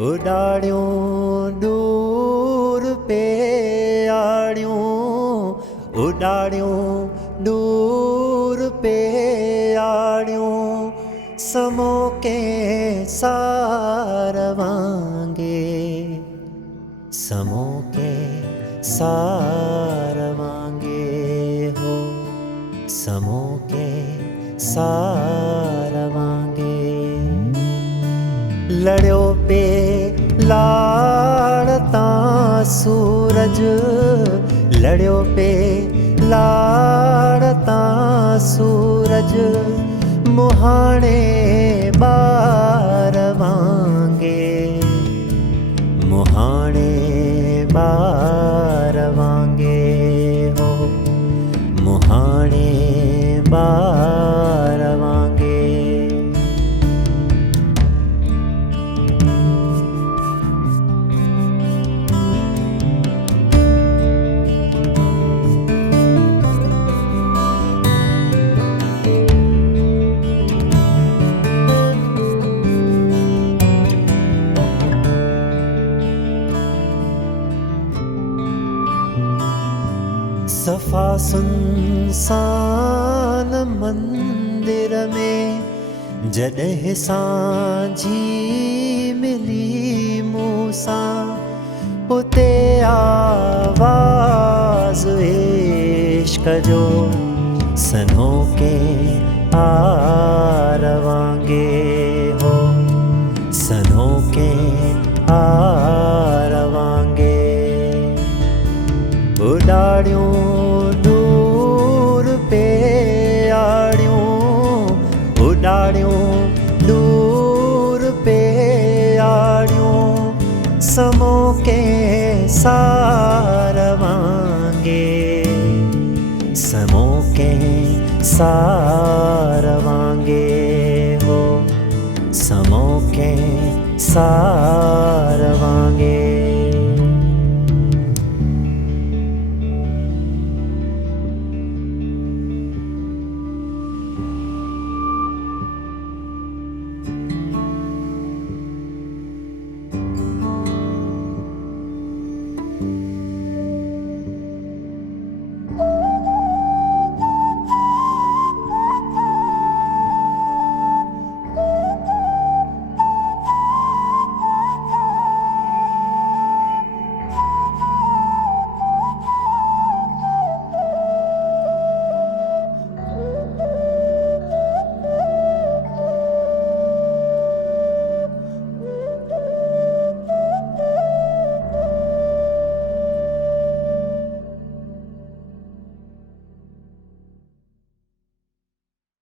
उडाड़ियों दूर पे आड़ियों, उडाड़ियों दूर पे आड़ियों, समो के सारवांगे, समो के सारवांगे हो, समो के सारवांगे। लड़ियो पे लाड़ता सूरज, लड़ियो पे लाड़ता सूरज, मुहाने बारवांगे, मुहाने बारवांगे हो, मुहाने बारवांगे। सफा सुनसान मंदिर में जॾहिं सांझी मिली मूंसां, उते आवाज़ इश्क़ जो सनो के आरवांगे हो, सनो के आरवांगे। उडाड़ियों दूर पे आड़ियों, उडाड़ियों दूर पे आड़ियों, समो के सारवांगे, समो के सारवांगे हो, समो के सारवांगे।